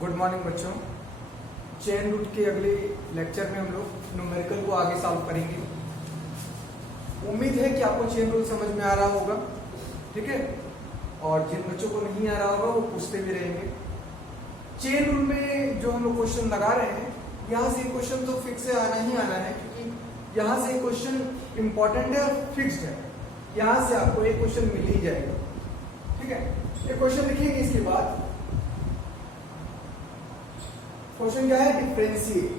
Good morning बच्चों। Chain root के अगले लेक्चर में हम लोग न्यूमेरिकल को आगे सॉल्व करेंगे। उम्मीद है कि आपको चेन रूल समझ में आ रहा होगा, ठीक है। और जिन बच्चों को नहीं आ रहा होगा वो पूछते भी रहेंगे। चेन रूल में जो हम लोग क्वेश्चन लगा रहे हैं, यहाँ से क्वेश्चन तो फिक्स है, आना ही आना है, क्योंकि यहाँ से क्वेश्चन इंपॉर्टेंट है और फिक्स्ड है। यहाँ से आपको एक क्वेश्चन मिल ही जाएगा, ठीक है। ये क्वेश्चन लिखेंगे, इसके बाद क्वेश्चन क्या है, डिफरेंशिएट।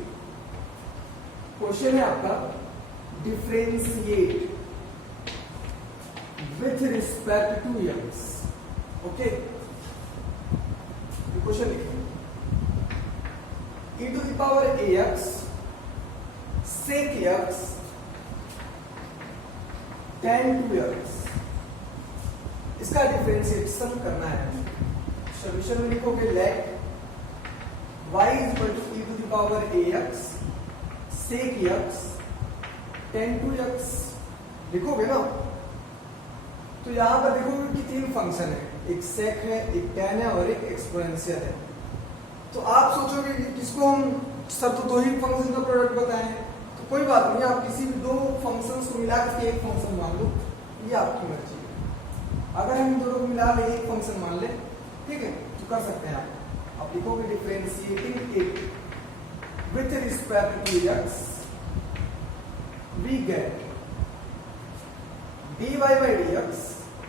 क्वेश्चन है आपका differentiate with respect to x. Okay, question लिखेंगे e to the power ax sec x tan 2x, इसका डिफरेंशिएशन करना है। सॉल्यूशन में लिखोगे late y is equal to e to the power ax sec x tan 2x लिखोगे ना। तो यहां पर देखोगे कि तीन फंक्शन है, एक सेक है, एक tan है और एक एक्सपोनेंशियल है। तो आप सोचोगे कि किसको हम सर तो दो ही फंक्शन का प्रोडक्ट बताए हैं, तो कोई बात नहीं, आप किसी भी दो फंक्शंस को मिला के एक फंक्शन मान लो, ये आपकी मर्जी है। अगर हम दोनों को मिला ले एक फंक्शन मान ले, ठीक है, तो कर सकते हैं आप लिखोगे differentiating it with respect to x we get dy by dx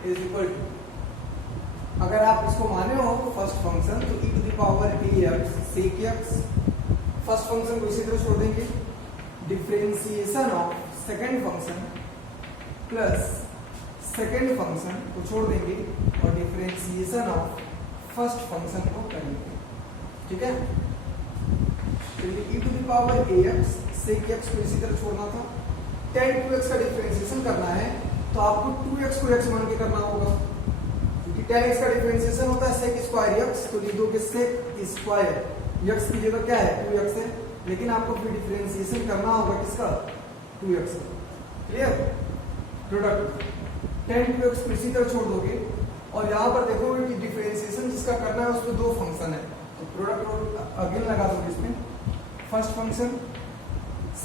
is equal to, अगर आप इसको माने हो फर्स्ट फंक्शन तो e to the power ax sec x, first function को इसी तरह छोड़ देंगे, differentiation of second function plus second function को छोड़ देंगे और डिफरेंशिएशन ऑफ फर्स्ट फंक्शन को करेंगे, ठीक है। e to the power ax sec x को इसी तरह छोड़ना था। tan 2x का डिफरेंशिएशन करना है तो आपको 2x को x मान के करना होगा, क्योंकि tan x का डिफरेंशिएशन होता है sec स्क्वायर x, तो लिख दोगे sec स्क्वायर x की जगह क्या है 2x है, लेकिन आपको फिर डिफरेंशिएशन करना होगा किसका 2x का। क्लियर, प्रोडक्ट tan 2x को इसी तरह छोड़ दोगे और यहाँ पर देखोगे कि डिफरेंशिएशन जिसका करना है उसमें दो फंक्शन है, तो प्रोडक्ट अगेन लगा दोगे इसमें। फर्स्ट फंक्शन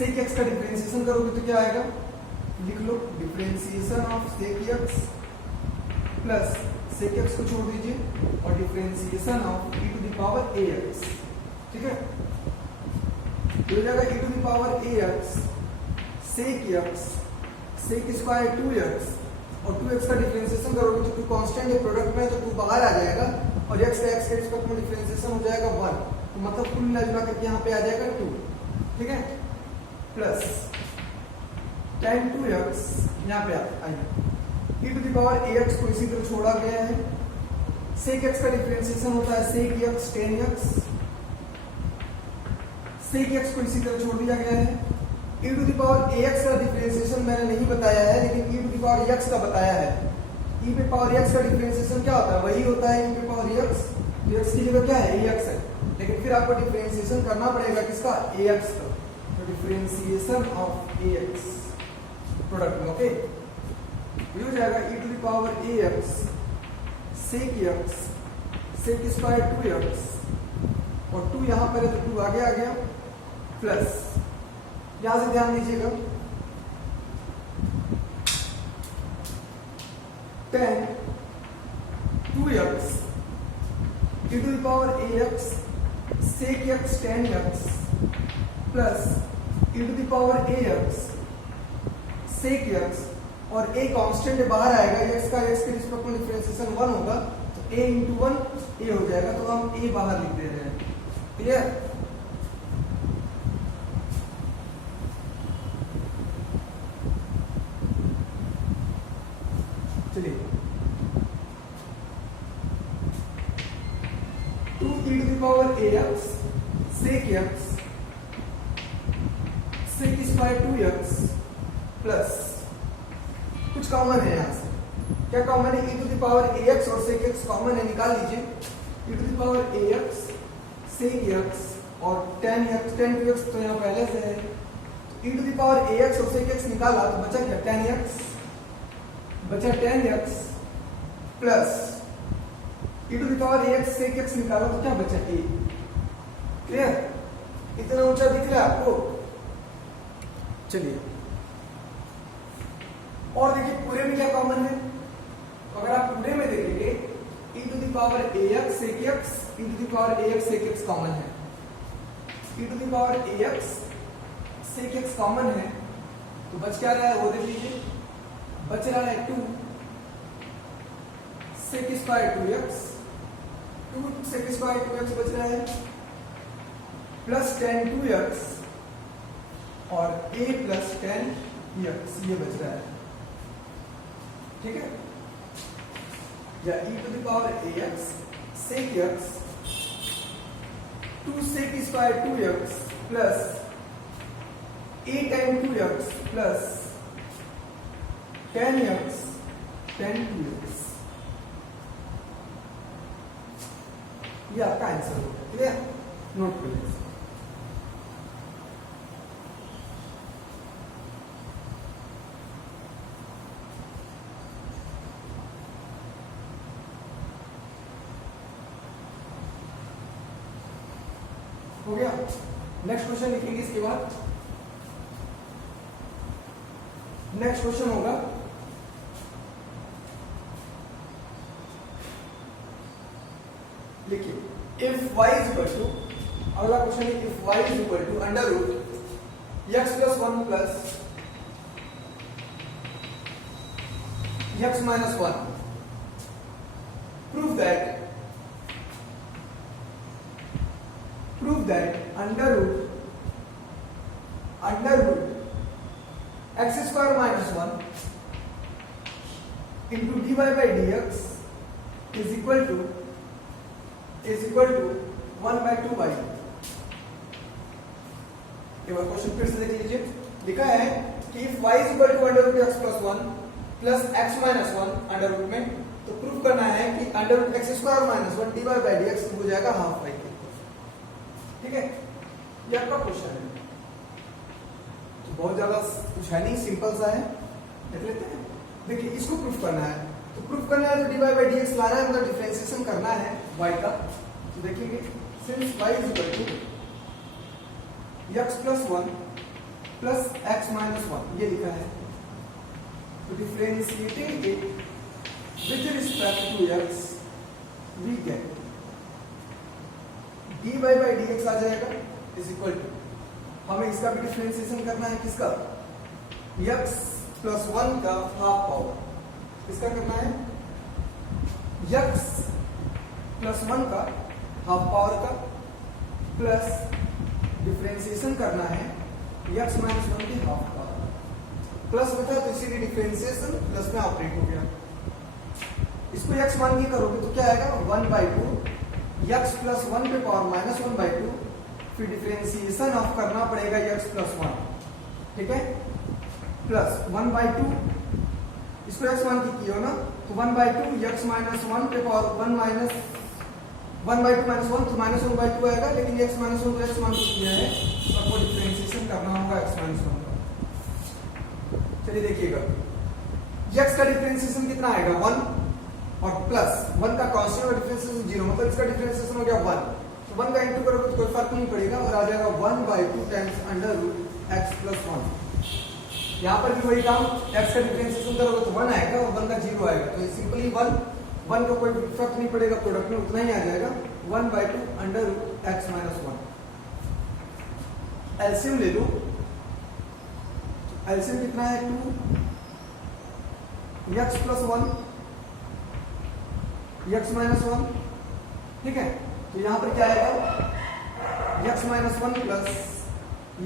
sec x का डिफरेंशिएशन करोगे तो क्या आएगा, लिख लो differentiation of sec x plus sec x को छोड़ दीजिए और differentiation of e to the power ax, ठीक है। तो हो जाएगा e to the power ax sec x sec square 2x और 2x का डिफरेंशिएशन करोगे तो 2 कांस्टेंट है प्रोडक्ट में, तो 2 बाहर आ जाएगा और x का x के रिस्पेक्ट में डिफरेंशिएशन हो जाएगा 1, तो मतलब कुल मिला करके यहाँ पे आ जाएगा 2, ठीक है। प्लस tan 2x यहाँ पे आएगा, e to the power ax को इसी तरह छोड़ा गया है। sec x का डिफरेंशिएशन होता है sec x tan x, sec x को इसी तरह छोड़ दिया गया है। e to the power ax का डिफरेंशिएशन मैंने नहीं बताया है, लेकिन e to the power x का बताया है। e पे पावर x का डिफरेंशिएशन क्या होता है, वही होता है e पे पावर x, तो x की जगह क्या है ax है, लेकिन फिर आपको डिफरेंशिएशन करना पड़ेगा किसका ax का, तो डिफरेंशिएशन ऑफ ax प्रोडक्ट में, ओके। ये हो जाएगा e to the power ax sec x sec square 2x और 2 यहाँ पर है तो 2 आगे आ गया, प्लस यहां से ध्यान दीजिएगा tan 2x e to the power ax sec x tan x plus e to the power ax sec x और a कांस्टेंट बाहर आएगा, x का x के रिस्पेक्ट में डिफरेंशिएशन 1 होगा, तो a into 1 a हो जाएगा, तो हम a बाहर लिख दे रहे हैं। क्लियर, चलिए 2 e to the power ax sec x sec square 2x plus कुछ कॉमन है यहाँ से, क्या कॉमन है, e to the power ax और sec x कॉमन है, निकाल लीजिए। e to the power ax sec x और tan 2x तो यहाँ पहले से है, e to the power ax और sec x निकाला तो बचा क्या tan x, बचा tan x plus e to the power ax sec x निकालो तो क्या बचा a, क्लियर? इतना ऊंचा दिख रहा है आपको? चलिए और देखिए पूरे में क्या कॉमन है। अगर आप पूरे में देखेंगे e to the power ax sec x e to the power ax sec x common है, e to the power ax sec x common है, तो बच क्या रहा है वो देख लीजिए। बच रहा है 2 sec square 2x, 2 sec square 2x बच रहा है, प्लस 10 2x और a प्लस 10x ये बच रहा है। ठीक है, या e to the power ax sec x 2 sec square 2x plus a tan 2x plus 10x tan 2x, ये आपका आंसर होगा। क्लियर? नोट कर लीजिए। हो गया? नेक्स्ट क्वेश्चन लिखेंगे इसके बाद। नेक्स्ट क्वेश्चन होगा लिखिए if y is equal to, अगला क्वेश्चन है if y is equal to under root x plus 1 plus x minus 1, prove that under root x square minus 1 into dy by dx is equal to 1 by 2 y। एक बार question फिर से देख लीजिए। लिखा है कि if y is equal to under root x plus 1 plus x minus 1 under root में, तो प्रूव करना है कि under root x square minus 1 dy by dx हो जाएगा हाफ y। ठीक है, ये आपका क्वेश्चन है, तो बहुत ज्यादा कुछ है नहीं, सिंपल सा है, देख लेते हैं। देखिए इसको प्रूफ करना है, तो प्रूफ करना है तो dy by dx लाना है, मतलब डिफरेंशिएशन करना है y का। तो देखेंगे since y is equal to x plus 1 plus x minus 1 ये लिखा है, तो differentiating it with respect to x we get dy by dx आ जाएगा इज इक्वल टू, हमें इसका भी डिफरेंशिएशन करना है, किसका? x प्लस 1 का हाफ पावर, किसका करना है? x प्लस 1 का हाफ पावर का, प्लस डिफरेंशिएशन करना है x माइनस 1 की हाफ पावर, प्लस बचा तो इसीलिए डिफरेंशिएशन प्लस में ऑपरेट हो गया। इसको x मान के करोगे तो क्या आएगा? 1 by 2 x प्लस 1 पे पावर माइनस 1 by 2, फिर डिफरेंशिएशन ऑफ करना पड़ेगा x प्लस 1, ठीक है, प्लस 1 by 2, इसको x मान के किए हो ना, तो 1 by 2 x माइनस 1 पे पावर 1 माइनस 1 by 2 माइनस 1, तो माइनस 1 by 2 आएगा, लेकिन x माइनस 1 को x मान के किया है, तो आपको डिफरेंशिएशन करना होगा x माइनस 1 का। चलिए देखिएगा, x का डिफरेंशिएशन कितना आएगा? 1 और प्लस 1 का कांस्टेंट और डिफरेंशिएशन 0, मतलब इसका डिफरेंशिएशन हो गया 1, तो 1 का इंटू करोगे तो कोई फर्क नहीं पड़ेगा और आ जाएगा 1 by 2 times under root x plus 1। यहाँ पर भी वही काम, x का डिफरेंशिएशन करोगे तो 1 आएगा और 1 का 0 आएगा, तो सिंपली 1 का कोई फर्क नहीं पड़ेगा, प्रोडक्ट में उतना ही आ जाएगा 1 by 2 under root x minus 1। LCM ले लो, एलसीएम कितना है? 2 x प्लस 1 x माइनस 1, ठीक है, तो यहां पर क्या आएगा? x minus 1 plus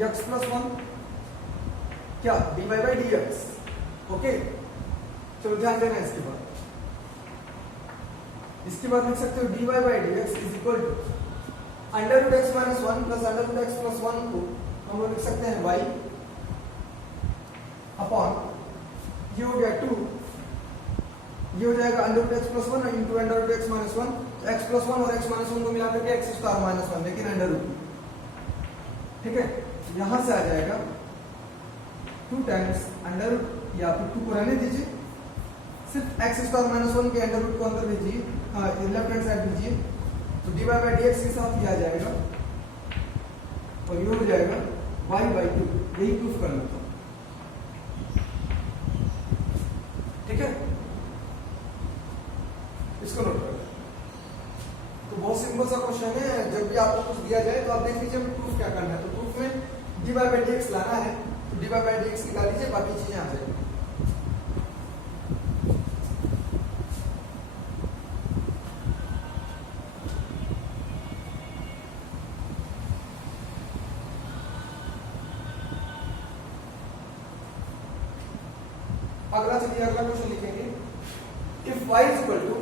x plus 1 क्या? dy by dx। ओके, चलो ध्यान देना इसके बाद लिख सकते हो dy by dx is equal to under root x minus 1 plus under root x plus 1 को हम लोग लिख सकते हैं y अपॉन, ये हो गया 2, ये हो जाएगा under root x plus 1 into under root x minus 1, तो एक्स प्लस 1 और एक्स माइनस 1 को मिला करके एक्स स्क्वायर माइनस 1, लेकिन अंडर रूट, ठीक है, यहां से आ जाएगा 2 टाइम्स अंडर रूट, या फिर 2 को रहने दीजिए, सिर्फ एक्स स्क्वायर माइनस 1 के अंडर रूट को अंदर भेजिए, लेफ्ट हैंड साइड भेजिए, तो dy by dx के साथ ये आ जाएगा और ये हो जाएगा y/2, यही प्रूफ करना था। ठीक है, इसको नोट कर। तो बहुत सिंपल सा क्वेश्चन है, जब भी आपको कुछ दिया जाए तो आप देख लीजिए प्रूफ क्या करना है। तो प्रूफ में dy/dx लाना है, तो dy/dx निकाल लीजिए, बाकी चीजें आ जाएगी। अगला चलिए, अगला क्वेश्चन लिखेंगे। If y is equal to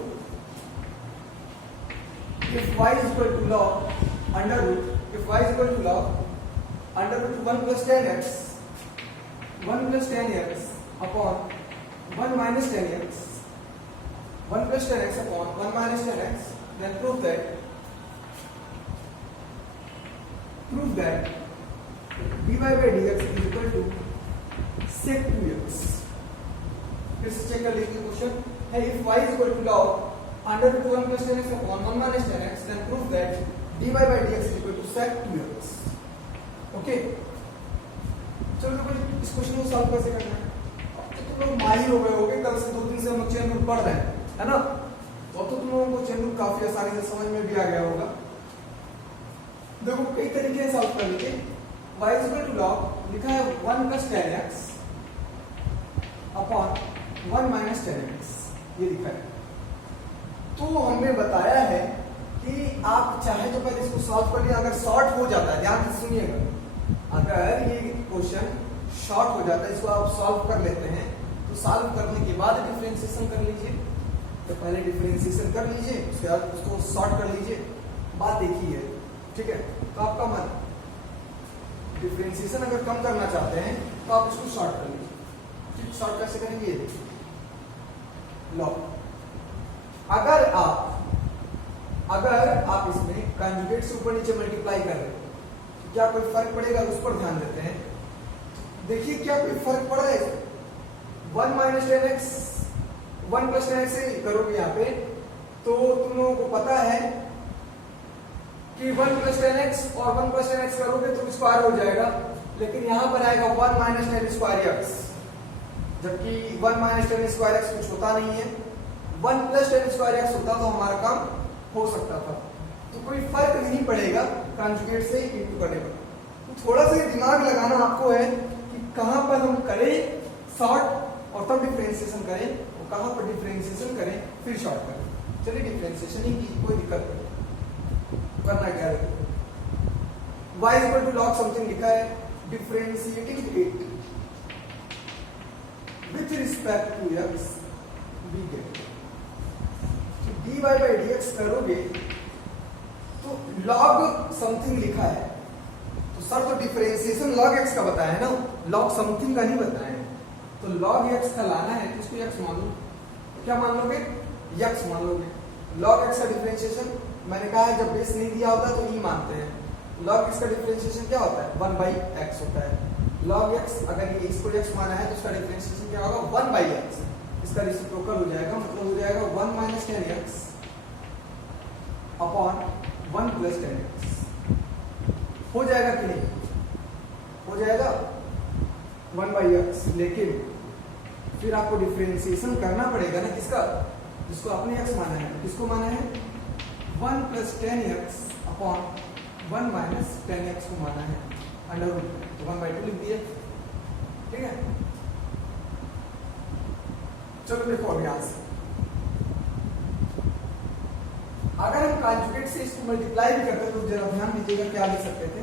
log under root, if y is equal to log under root 1 plus 10x upon 1 minus 10x upon 1 minus 10x, then prove that dy/dx is equal to sec 2x। फिर से check कर लीजिए question है, if y is equal to log under root 1 plus 10x upon 1 minus 10x, then prove that dy/dx is equal to sec 2x। Okay, चलो तो इस question को solve कैसे करना है। अब तो तुम लोग माहिर हो गए होगे, कल से 2-3 से हम चेन रूल पढ़ रहे हैं, है ना। तो तुम लोगों को चेन रूल काफी आसानी से समझ में भी आ गया होगा। देखो कई तरीके से सॉल्व कर लीजिए। y is equal to log लिखा है 1 plus 10x upon 1 minus 10x, ये लिखा है। तो हमने बताया है कि आप चाहे तो पहले इसको सॉल्व कर लिया, अगर शॉर्ट हो जाता है, ध्यान से सुनिएगा, अगर ये क्वेश्चन शॉर्ट हो जाता है, इसको आप सॉल्व कर लेते हैं, तो सॉल्व करने के बाद डिफरेंशिएशन कर लीजिए। तो पहले डिफरेंशिएशन कर लीजिए, उसके बाद उसको सॉर्ट कर लीजिए, बात एक ही है। ठीक है, तो आपका मन डिफरेंशिएशन अगर कम करना चाहते हैं तो आप इसको शॉर्ट कर लीजिए। शॉर्ट कैसे करेंगे, लॉग। अगर आप इसमें कंजुगेट से ऊपर नीचे मल्टीप्लाई कर रहे हैं, क्या कोई फर्क पड़ेगा, उस पर ध्यान देते हैं। देखिए क्या कोई फर्क पड़ रहा है, 1 minus 10x 1 plus 10x से करोगे यहाँ पे, तो तुम लोगों को पता है कि 1 plus 10x और 1 plus 10x करोगे तो स्क्वायर हो जाएगा, लेकिन यहाँ पर आएगा 1 minus 10 square x, जबकि 1 minus 10 square x कुछ होता नहीं है। 1 plus 10 square x होता तो हमारा काम हो सकता था। तो कोई फर्क नहीं पड़ेगा कंजुगेट से इंटू करने पर। तो थोड़ा सा दिमाग लगाना आपको है कि कहां पर हम करें शॉर्ट और तब डिफरेंशिएशन करें, और कहां पर डिफरेंशिएशन करें फिर शॉर्ट करें। चलिए डिफरेंशिएशन ही की, कोई दिक्कत नहीं, करना क्या है। y is equal to log something लिखा है, differentiating it with respect to x we get dy/dx करोगे तो log समथिंग लिखा है, तो सर तो डिफरेंशिएशन log x का बताया है ना, log समथिंग का नहीं बताया है। तो log x का लाना है तो इसको x मान लो, क्या मान लोगे, x मान लोगे। log x का डिफरेंशिएशन मैंने कहा है जब बेस नहीं दिया होता तो e मानते हैं। log x का डिफरेंशिएशन क्या होता है, 1/x होता है। log x अगर ये इसको x माना है तो इसका डिफरेंशिएशन क्या होगा, 1/x। इसका रेसिप्रोकल हो जाएगा, मतलब हो जाएगा 1 minus 10x upon 1 plus 10x। हो जाएगा कि नहीं, हो जाएगा 1/x, लेकिन फिर आपको डिफरेंशिएशन करना पड़ेगा ना, किसका, जिसको आपने x माना है। किसको माना है, 1 plus 10x upon 1 minus 10x को माना है, अंडर रूट, तो 1/2 लिख दिए। ठीक है, चलो देखो अभी आंसर। अगर हम कंजुगेट से इसको मल्टीप्लाई भी करते तो जरा ध्यान दीजिएगा क्या लिख सकते थे,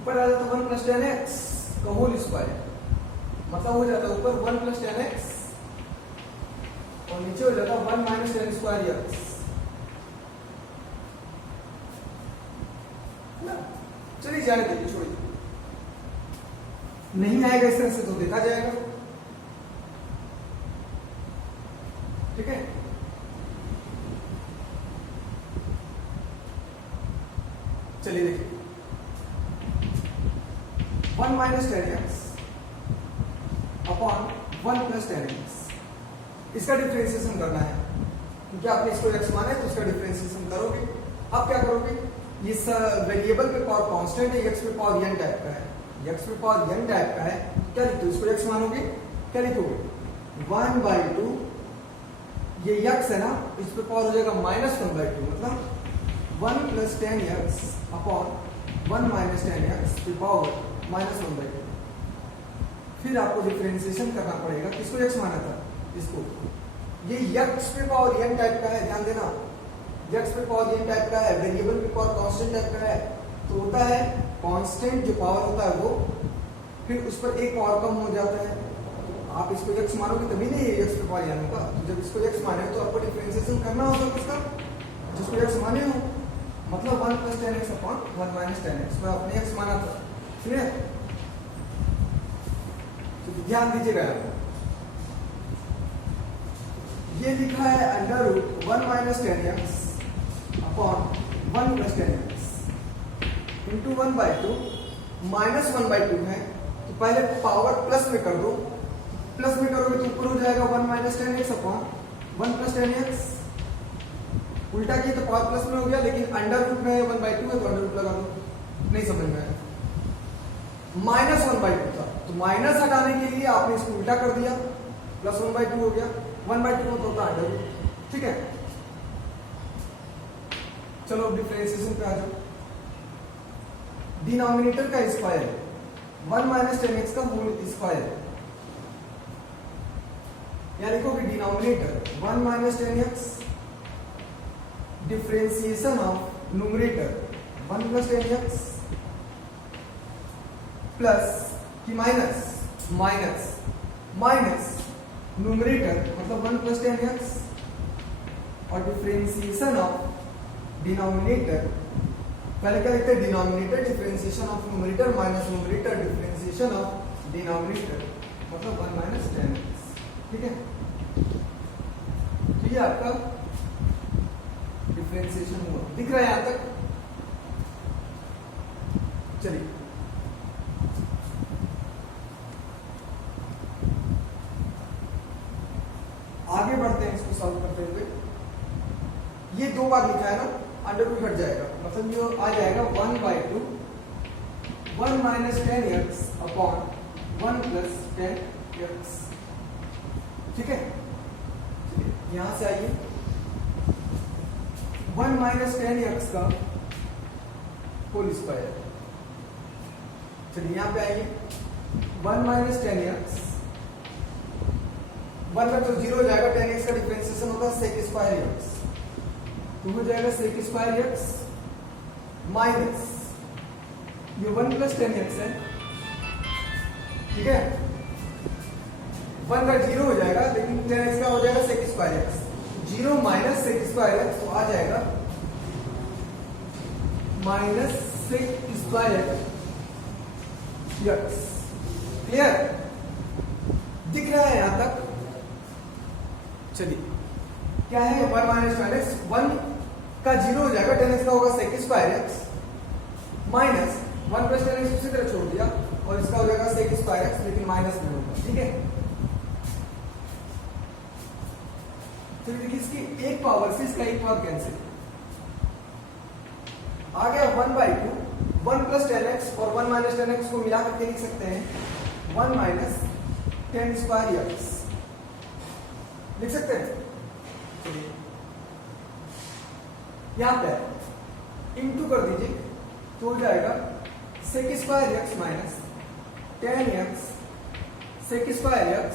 ऊपर आ जाता 1 plus 10x का होल स्क्वायर, मतलब हो जाता ऊपर 1 plus 10x और नीचे हो जाता 1 minus 10 square x। चलिए जाने दीजिए, छोड़िए, नहीं आएगा इस तरह से तो देखा जाएगा। ठीक है, चलिए देखिए 1 minus 10x upon 1 plus 10x, इसका डिफरेंशिएशन करना है क्योंकि आपने इसको x माना है तो इसका डिफरेंशिएशन करोगे। अब क्या करोगे, इस वेरिएबल पे पावर कांस्टेंट है, x पे पावर n टाइप का है, x पे पावर n टाइप का है, क्या लिखते हो इसको x मानोगे, क्या लिखोगे 1/2, ये x है ना, इस पे पावर हो जाएगा -1/2, मतलब 1 + 10x अपॉन 1 - 10x पे पावर -1/2। फिर आपको डिफरेंशिएशन करना पड़ेगा, किसको x माना था, इसको, ये x पे पावर n टाइप का है, ध्यान देना, x पे पावर n टाइप का है, वेरिएबल पे पावर कांस्टेंट टाइप का है, तो होता है कांस्टेंट जो पावर होता है वो, फिर उस पर एक पावर कम हो जाता है, आप इसको x मानोगे तभी नहीं ये x पे पावर n होगा, जब इसको x माने तो आपको डिफरेंशिएशन करना होगा उसका, जिसको x माने हो, मतलब 1 + 10x अपॉन 1 - 10x, मैं अपने x माना था, सुनिए, तो ध्यान दीजिएगा यहाँ पर, ये लिखा है √1 - 10x अपॉन 1 + 10x इंटू 1/2 -1/2 है, तो पहले पावर प्लस में कर दो, प्लस में करोगे तो ऊपर हो जाएगा 1 - 10x अपॉन 1 + 10x, उल्टा किया तो पावर प्लस में हो गया, लेकिन अंडर रूट में 1/2 है तो अंडर रूट लगा दो, नहीं समझ में आया, -1/2 था, तो माइनस हटाने के लिए आपने इसको उल्टा कर दिया, +1/2 हो गया, 1/2 तो होता अंडर रूट, ठीक है। चलो डिफरेंशिएशन पे आ जाओ, डिनोमिनेटर का स्क्वायर 1 - 10x का होल स्क्वायर, या लिखोगे denominator 1 - 10x, differentiation of numerator 1 + 10x plus कि माइनस न्यूमरेटर मतलब 1 + 10x, और डिफरेंशिएशन ऑफ डिनोमिनेटर, पहले क्या लिखते हैं, denominator differentiation of numerator minus numerator differentiation of denominator, मतलब 1 - 10x, ठीक है। तो ये आपका डिफरेंशिएशन हुआ, दिख रहा है यहां तक, चलिए आगे बढ़ते हैं इसको सॉल्व करते हुए। ये दो बार लिखा है ना, अंडर रूट हट जाएगा, मतलब ये आ जाएगा 1/2 1 - 10x अपॉन 1 + 10x, ठीक है। यहां से आइए, 1 - 10x का होल स्क्वायर, चलिए यहां पे आइए, 1 - 10x, 1 का तो 0 हो जाएगा, 10x का डिफरेंशिएशन होगा sec²x, तो हो जाएगा sec²x माइनस ये 1 + 10x है, ठीक है, 1 का 0 हो जाएगा, लेकिन 10x का हो जाएगा sec²x, 0 - sec²x, तो आ जाएगा -sec²x, क्लियर, दिख रहा है यहां तक। चलिए क्या है 1 - 10x, 1 का 0 हो जाएगा, 10x का होगा sec²x माइनस 1 + 10x उसी तरह छोड़ दिया, और इसका हो जाएगा sec²x, लेकिन माइनस में होगा, ठीक है। तो देखिए इसकी एक पावर से इसका एक पावर कैंसिल, आ गया 1/2 1 + 10x और 1 - 10x को मिला करके लिख सकते हैं 1 - 10²x, लिख सकते हैं। चलिए यहां पे इंटू कर दीजिए, तो हो जाएगा sec² माइनस 10x sec²,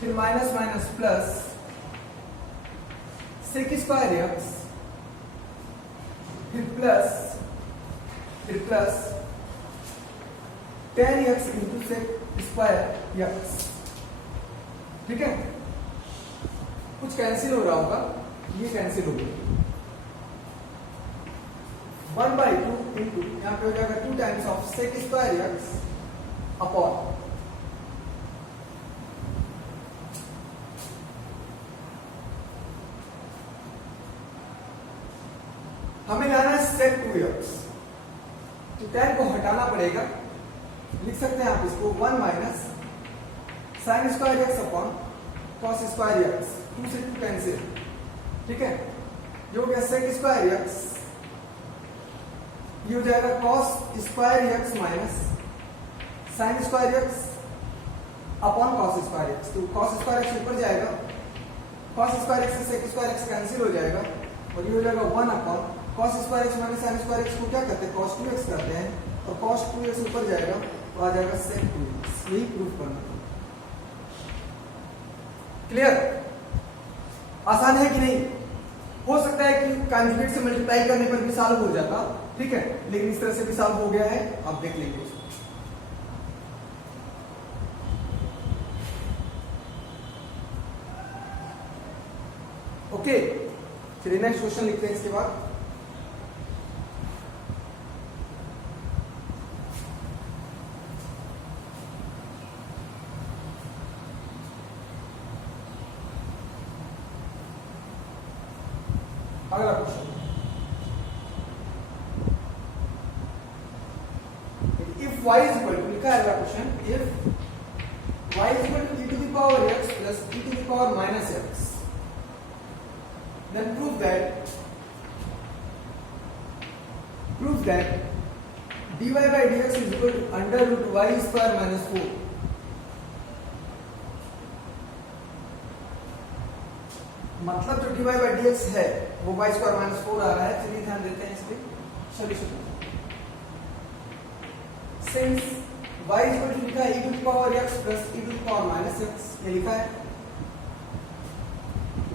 फिर माइनस माइनस प्लस sec², फिर प्लस 10x इंटू sec², ठीक है। कुछ कैंसिल हो रहा होगा, ये कैंसिल हो गया, 1/2 इंटू यहां पे हो जाएगा 2 टाइम्स ऑफ sec² अपॉन हमें लाना है sec², तो 10 को हटाना पड़ेगा, लिख सकते हैं आप इसको 1 - sin² अपॉन cos², 2 से 2 कैंसिल, ठीक है, जो हो गया sec² ये हो जाएगा cos square x minus sine square x upon cos square x. तो cos स्क्वायर एक्स ऊपर जाएगा, cos स्क्वायर एक्स से sec स्क्वायर एक्स कैंसिल हो जाएगा और ये हो जाएगा 1 upon cos square x minus sine square x को क्या करते हैं, cos 2x करते हैं और cos 2x ऊपर जाएगा तो आ जाएगा sec 2x। यही प्रूफ करना। क्लियर? आसान है कि नहीं? हो सकता है कि कॉन्जुगेट से मल्टीप्लाई करने पर भी सॉल्व हो जाता, ठीक है, लेकिन इस तरह से भी सॉल्व हो गया है, आप देख लेंगे उसको। ओके, चलिए नेक्स्ट क्वेश्चन लिखते हैं इसके बाद। अगला question, if y is equal to, लिखा है अगला question, if y is equal to e to the power x plus e to the power minus x, then prove that dy by dx is equal to under root y square minus 4। मतलब जो dy by dx है वो y square minus 4 आ रहा है। चलिए ध्यान देते हैं इसके solution. Since y is equal to लिखा है e to the power x plus e to the power minus x, ये लिखा है।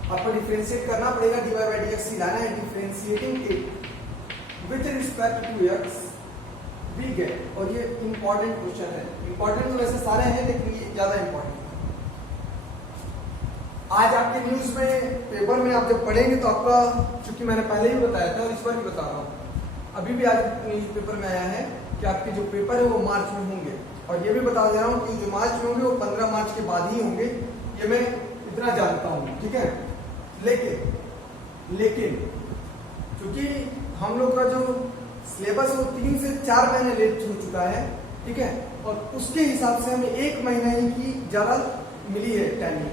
आपको डिफरेंशिएट करना पड़ेगा, dy by dx ही लाना है। Differentiating it with respect to x we get, और ये इंपॉर्टेंट क्वेश्चन है। इंपॉर्टेंट तो वैसे सारे हैं लेकिन ये ज्यादा इंपॉर्टेंट है। आज आपके न्यूज में पेपर में आप जब पढ़ेंगे तो आपका, चूंकि मैंने पहले ही बताया था और इस बार भी बता रहा हूँ, अभी भी आज न्यूज पेपर में आया है कि आपके जो पेपर है वो मार्च में होंगे, और ये भी बता दे रहा हूँ कि जो मार्च में होंगे वो 15 मार्च के बाद ही होंगे, ये मैं इतना जानता हूँ, ठीक है। लेकिन चूंकि हम लोग का जो सिलेबस है वो 3 से 4 महीने लेट हो चुका है, ठीक है, और उसके हिसाब से हमें 1 महीना ही की ज्यादा मिली है टाइमिंग।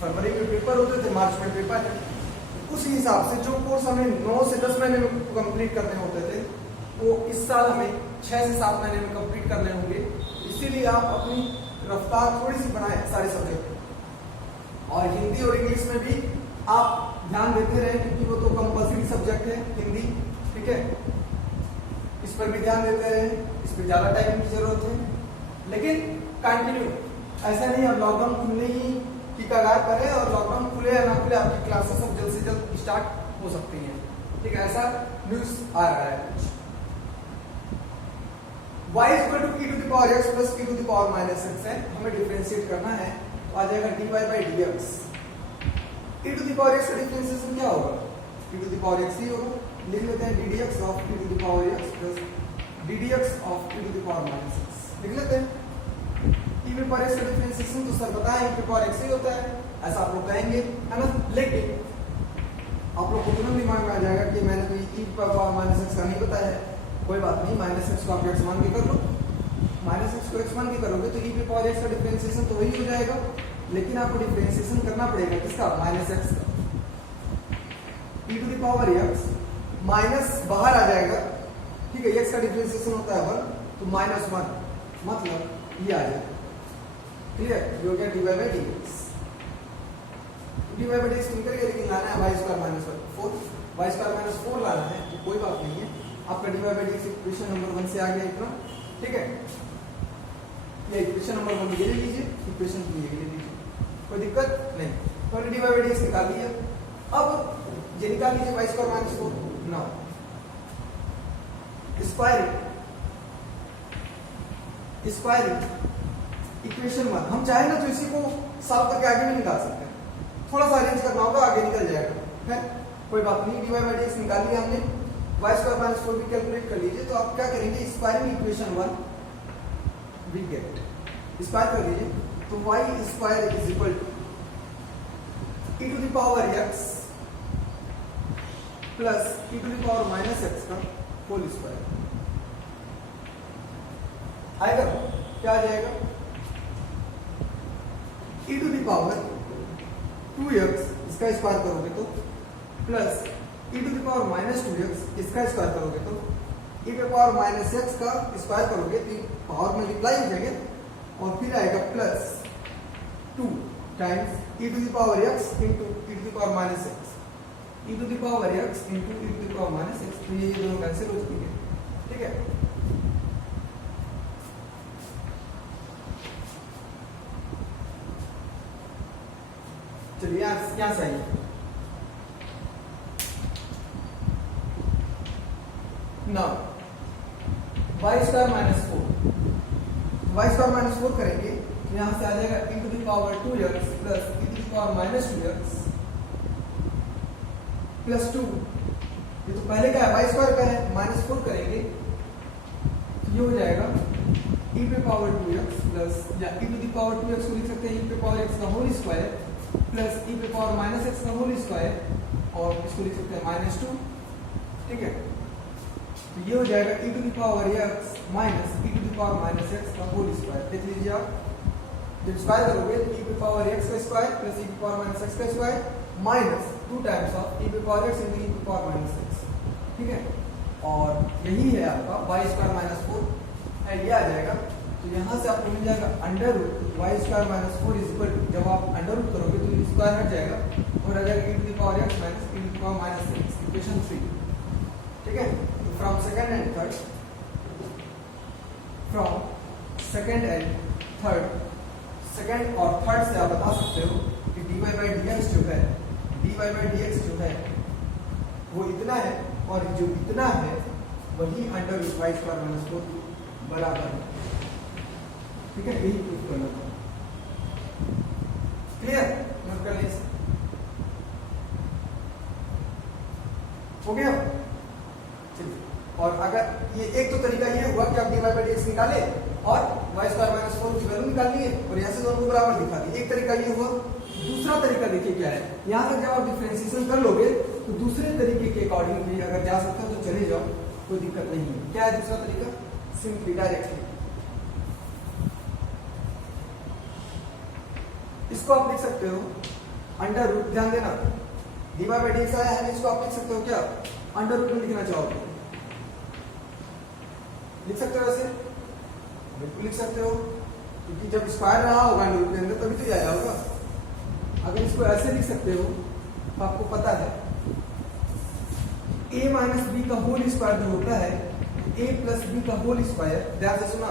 फरवरी में पेपर होते थे, मार्च में पेपर है, उस हिसाब से जो कोर्स हमें 9 से 10 महीने में कंप्लीट करने होते थे वो इस साल हमें 6 से 7 महीने में कंप्लीट करने होंगे। इसीलिए आप अपनी रफ्तार थोड़ी सी बढ़ाएं सारे सब्जेक्ट, और हिंदी और इंग्लिश में भी आप ध्यान देते रहे क्योंकि वो तो कंपल्सरी सब्जेक्ट है हिंदी, ठीक है, इस पर भी ध्यान देते रहे, इस पर ज्यादा टाइम की जरूरत है। लेकिन कंटिन्यू, ऐसा नहीं अब लॉकडाउन खुलने ही की कगार पर है और लॉकडाउन खुले या ना खुले आपकी क्लासेस अब जल्द से जल्द स्टार्ट हो सकती हैं, ठीक है, ऐसा न्यूज आ रहा है। y is equal to e to the power x plus e to the power minus x है, हमें डिफरेंशिएट करना है, तो आ जाएगा dy by dx। e to the power x का डिफरेंशिएशन क्या होगा, e to the power x ही होगा। लिख लेते हैं ddx of e to the power x plus ddx of e to the power minus x, लिख लेते हैं। e to the power x का डिफरेंशिएशन तो सर बताएं e to the power x ही होता है, ऐसा आप लोग कहेंगे, है ना। लेकिन आप लोग को तुरंत दिमाग में आ जाएगा कि मैंने तो e to the power minus x का नहीं बताया है। कोई बात नहीं, माइनस एक्स को आप एक्स मान के कर लो, माइनस एक्स को एक्स मान के करोगे तो e पे पावर x का डिफरेंशिएशन तो वही हो जाएगा, लेकिन आपको डिफरेंशिएशन करना पड़ेगा किसका, माइनस एक्स का। e to the power x minus बाहर आ जाएगा, ठीक है, x का डिफरेंशिएशन होता है 1, तो माइनस 1 मतलब ये आ जाएगा। क्लियर? ये हो गया dy by dx। dy by dx मिल करके लेकिन लाना है y square minus 4, y square minus 4 लाना है, तो कोई बात नहीं है, आपका dy by dx equation number 1 से आ गया इतना, ठीक है। ये इक्वेशन नंबर 1 ये ले लीजिए, इक्वेशन 2 ये ले लीजिए, कोई दिक्कत नहीं। तो dy by dx निकाल लिया। अब ये निकाल लीजिए y square minus 4। Now squaring equation 1, हम चाहे ना तो इसी को सॉल्व करके आगे भी निकाल सकते हैं, थोड़ा सा अरेंज करना होगा, आगे निकल जाएगा, है कोई बात नहीं। dy by dx निकाल लिया हमने, y स्क्वायर माइनस 4 भी कैलकुलेट कर लीजिए, तो आप क्या करेंगे, squaring equation 1 we get, square कर लीजिए, तो y square is equal to e to the power x plus e to the power minus x का होल स्क्वायर आएगा। क्या आ जाएगा, e to the power 2x इसका स्क्वायर करोगे तो plus e to the power minus 2x इसका square करोगे तो e पे पावर माइनस एक्स का स्क्वायर करोगे तो पावर मल्टीप्लाई हो जाएंगे और फिर आएगा plus 2 times e to the power x into e to the power minus x, e to the power x into e to the power minus x. तो ये दोनों कैंसिल हो जाएंगे, ठीक है। चलिए यहाँ से आइए, now y square minus 4, y square minus 4 करेंगे तो यहाँ से आ जाएगा e to the power 2x plus e to the power minus 2x plus 2। ये तो पहले का है, वाई स्क्वायर का है, माइनस 4 करेंगे तो ये हो जाएगा e पे पावर 2x प्लस, या e to the power 2x को लिख सकते हैं e पे पावर x का होल स्क्वायर प्लस e पे पावर माइनस x का होल स्क्वायर और इसको लिख सकते हैं माइनस 2, ठीक है। तो ये हो जाएगा e to the power x minus e to the power minus x का होल स्क्वायर। देख लीजिए आप, जब स्क्वायर करोगे तो e पे पावर x का स्क्वायर प्लस e पे पावर माइनस x का square minus 2 times of e पे पावर x इंटू e पे पावर माइनस x, ठीक है। और यही है आपका y स्क्वायर माइनस 4 है, ये आ जाएगा। तो यहाँ से आपको मिल जाएगा under root y square minus 4 is equal to, जब आप अंडर रूट करोगे तो स्क्वायर हट जाएगा और आ जाएगा e to the power x minus e to the power minus x, equation 3, ठीक है। तो from second and third, from second and third, second और थर्ड से आप बता सकते हो कि dy बाई dx जो है, dy बाई dx जो है वो इतना है और जो इतना है वही under root y square minus 4 बराबर है, ठीक है। यही प्रूफ करना था, क्लियर, नोट कर लीजिए, हो गया। चलिए, और अगर ये एक तो तरीका ये हुआ कि आप dy बाई dx निकाले और वाई स्क्वायर माइनस 4 की वैल्यू निकाल लिए और यहाँ से दोनों को बराबर दिखा दिए, एक तरीका ये हुआ। दूसरा तरीका देखिए क्या है, यहाँ तक जब आप डिफरेंशिएशन कर लोगे तो दूसरे तरीके के अकॉर्डिंग भी अगर जा सकते हो तो चले जाओ, कोई दिक्कत नहीं है। क्या है दूसरा तरीका? सिंपली डायरेक्टली इसको आप लिख सकते हो अंडर रूट, ध्यान देना dy बाई dx आया है, इसको आप लिख सकते हो क्या अंडर रूट में लिखना चाहोगे, लिख सकते हो, वैसे बिल्कुल लिख सकते हो क्योंकि जब स्क्वायर रहा होगा अंडर रूट के अंदर तभी तो आया होगा। अगर इसको ऐसे लिख सकते हो तो आपको पता है a माइनस बी का होल स्क्वायर जो होता है a प्लस बी का होल स्क्वायर, ध्यान से सुना,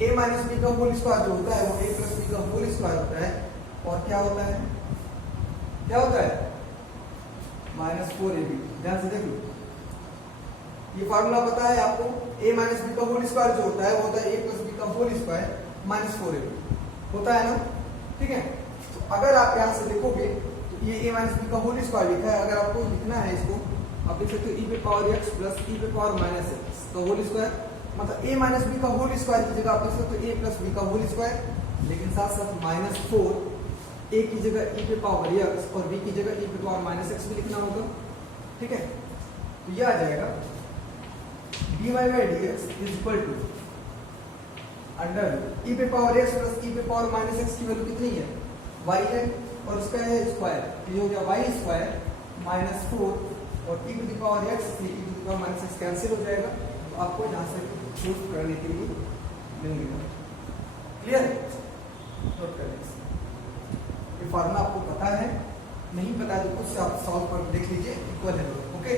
a माइनस बी का होल स्क्वायर जो होता है वो a प्लस बी का होल स्क्वायर होता है और क्या होता है, क्या होता है माइनस 4ab। ध्यान से देख लो, ये फार्मूला पता है आपको, a माइनस बी का होल स्क्वायर जो होता है वो होता है a प्लस बी का होल स्क्वायर माइनस 4ab होता है ना, ठीक है। तो अगर आप यहाँ से देखोगे तो ये a माइनस बी का होल स्क्वायर लिखा है, अगर आपको लिखना है इसको आप लिख सकते हो e पे पावर x प्लस e पे पावर माइनस x का होल स्क्वायर, मतलब a माइनस बी का होल स्क्वायर की जगह आप लिख सकते हो a प्लस बी का होल स्क्वायर, लेकिन साथ साथ माइनस 4 a की जगह e पे पावर x और b की जगह e पे पावर माइनस x भी लिखना होगा, ठीक है। तो ये आ जाएगा dy by dx is equal to under e पे पावर x प्लस e पे पावर माइनस x की वैल्यू कितनी है y है और उसका है स्क्वायर, ये हो गया y स्क्वायर माइनस 4 और e to the power x से e to the power minus x cancel हो जाएगा। तो आपको यहाँ से प्रूफ करने के लिए मिलेगा, क्लियर, नोट कर लीजिए। ये फार्मूला आपको पता है, नहीं पता है तो खुद से आप सॉल्व कर देख लीजिए, इक्वल है, ओके।